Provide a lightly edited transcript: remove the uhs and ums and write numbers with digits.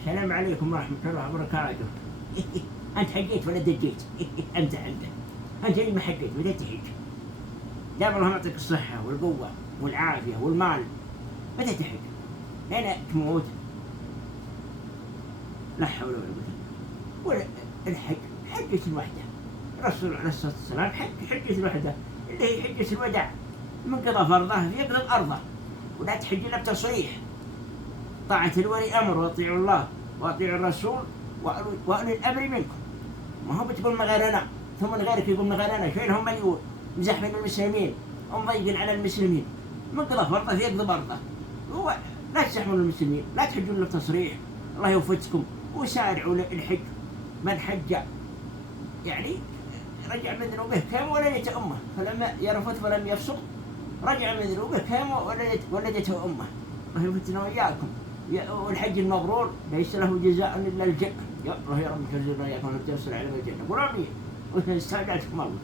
السلام عليكم ورحمة الله وبركاته. أنت حجيت ولا دجيت؟ أنت أنت اللي ما حجيت ولا تحج؟ جاب الله يعطيك الصحة والقوة والعافية والمال، متى تحج؟ لين تموت؟ لا حول ولا قوة. والحج حجة الوحدة، الرسول عليه الصلاة والسلام حجة الوحدة اللي هي حجة الوداع، من قضى فرضه يقضي أرضه، ولا تحج إلا بتصريح طاعة الولي أمر، وأطيعوا الله وأطيعوا الرسول وأولي الأمر منكم. ما هو بتقول من غير أنا ثم من غيرك يقول من غير أنا، شين هم اللي مزحمين المسلمين ومضيقين على المسلمين، من قضى فرضه يقضي برضه. هو لا تزحموا المسلمين، لا تحجوا إلا بتصريح، الله يوفقكم وسارعوا للحج. من حج يعني رجع من ذنوبه كام ولدته أمه، فلما يرفث ولم يفسق رجع من ذنوبه كام ولدته أمه. الله يفتنا وإياكم. والحج المبرور ليس له جزاء إلا الجنة. يا الله يا رب جزانا إياكم وتيسر على الجنة. قولوا آمين. واستودعتكم الله.